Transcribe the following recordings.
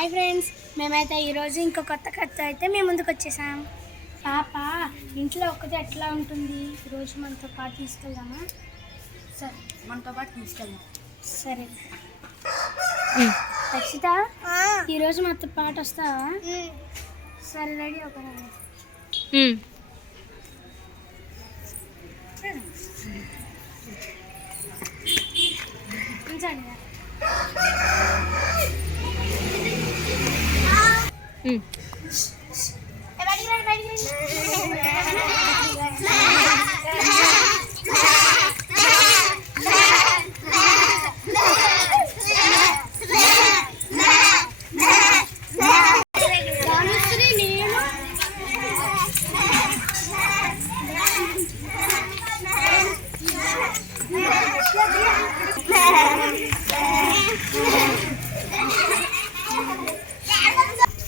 Hi friends, మేమైతే ఈరోజు ఇంకో కొత్త కథ అయితే మేము ముందుకు వచ్చేసాం. పాప ఇంట్లో ఒక్కతే ఎట్లా ఉంటుంది? ఈరోజు మనతో పాటు తీసుకెళ్దామా? సరే, మనతో పాటు తీసుకెళ్దాం. సరే రక్షిత, ఈరోజు మనతో పాటు వస్తావా? సరే, రెడీ ఒక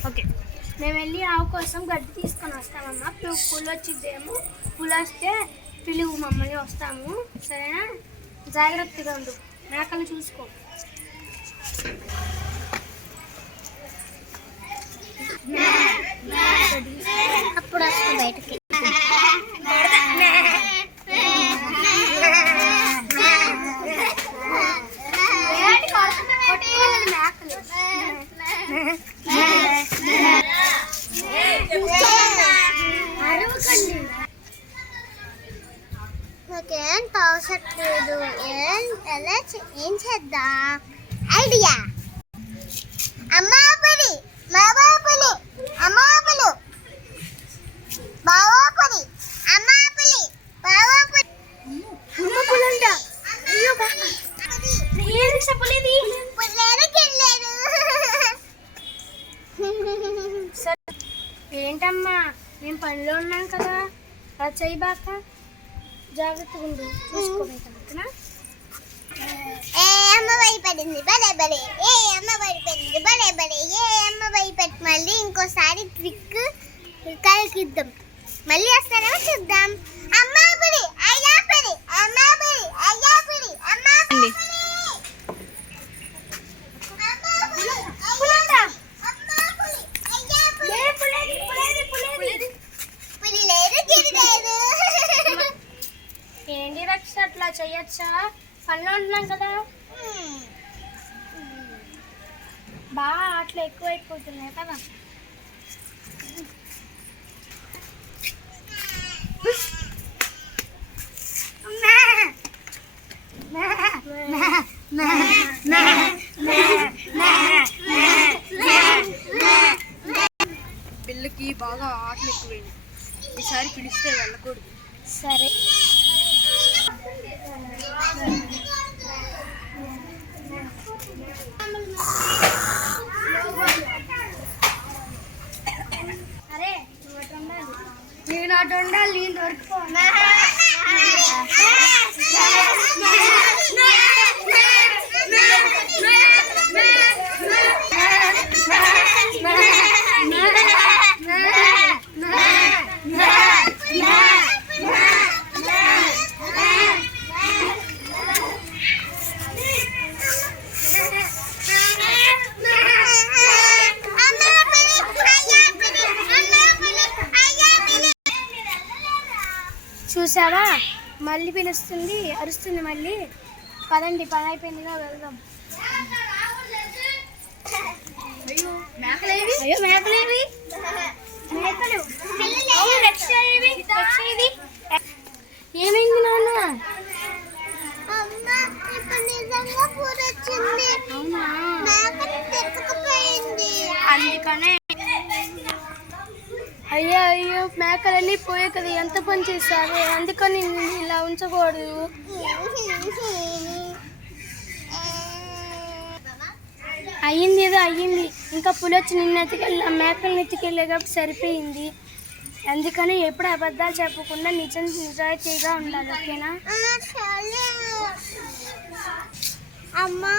ఓకే, మేము వెళ్ళి ఆవు కోసం గడ్డి తీసుకొని వస్తామమ్మా. పూలు వచ్చిద్దేమో, పూలు వస్తే పిలువు మమ్మల్ని, వస్తాము. సరేనా? జాగ్రత్తగా ఉండు, మేకలు చూసుకో. అప్పుడు వస్తాం బయటకి. నాకేం తోచట్లేదు, ఏం చేద్దాం? ఐడియా! అమ్మాపడి బాబాపడి అమ్మాపలు బాబాపడి అమ్మాపలి బాబాపడి అమ్మపులంట. అయ్యో బాబా, ఏది చెప్పలేదు. ఏంటమ్మా, మేము పనిలో ఉన్నాం కదా, అలా చెయ్యి బాక. జాగ్రత్తగా ఉండు, చూసుకోబోతున్నా. ఏ అమ్మ భయపడింది బలే బలే, ఏ అమ్మ భయపడింది బలే బలే, ఏ అమ్మ భయపడి. మళ్ళీ ఇంకోసారి ట్రిక్ కలిగిద్దాం. మళ్ళీ వస్తారేమో చూద్దాం. అమ్మాపురి అయ్యాపురి అమ్మాపురి అయ్యాపురి అమ్మాపురి ఏంటి రక్ష, అట్లా చెయ్యొచ్చా? పనిలో ఉంటున్నాం కదా. బాగా ఆటలు ఎక్కువైపోతున్నాయి కదా. పిల్లకి బాగా ఆటలు ఎక్కువైంది, ఈసారి పిలిస్తే వెళ్ళకూడదు. సరే, అరే నేను అటు ఉండాలి, నేను దొరుకుతా. చూసావా, మళ్ళీ పిలుస్తుంది, అరుస్తుంది మళ్ళీ. పదండి, పని అయిపోయిందిగా, వెళ్దాం. అయ్యో మేకలేవి, మేకలు. ఏమైంది నాన్న? అందుకనే. అయ్యో అయ్యో, మేకలన్నీ పోయే కదా, ఎంత పని చేశారు. అందుకని ఇలా ఉంచకూడదు. అయ్యింది ఏదో అయ్యింది, ఇంకా పులొచ్చి నిన్న ఎత్తుకెళ్ళి మేకలను ఎత్తుకెళ్ళే కాబట్టి సరిపోయింది. అందుకని ఎప్పుడు అబద్ధాలు చెప్పకుండా నిజాయితీగా ఉండాలి, ఓకేనా? అమ్మా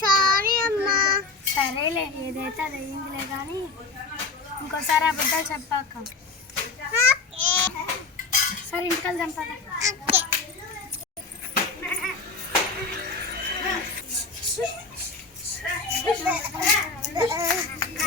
సారీ అమ్మా. సరేలే, ఏదైతే అది అయ్యిందిలే, కానీ ఇంకోసారి అబద్ధాలు చెప్పాక. సరే, ఇంటికి వెళ్దాం పద. Okay.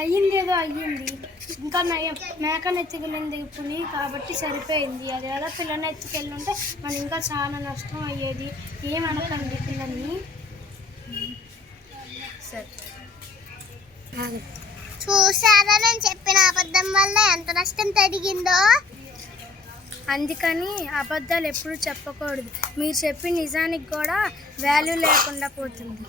అయ్యింది ఏదో అయ్యింది, ఇంకా నయం మేకను ఎత్తుకెళ్ళింది పులి కాబట్టి సరిపోయింది. అది ఎలా పిల్లని ఎత్తుకెళ్ళుంటే మనం ఇంకా చాలా నష్టం అయ్యేది. ఏమనకండి పిల్లని. సరే చూసారా నేను చెప్పిన అబద్ధం వల్ల ఎంత నష్టం జరిగిందో. అందుకని అబద్ధాలు ఎప్పుడు చెప్పకూడదు. మీరు చెప్పిన నిజానికి కూడా వాల్యూ లేకుండా పోతుంది.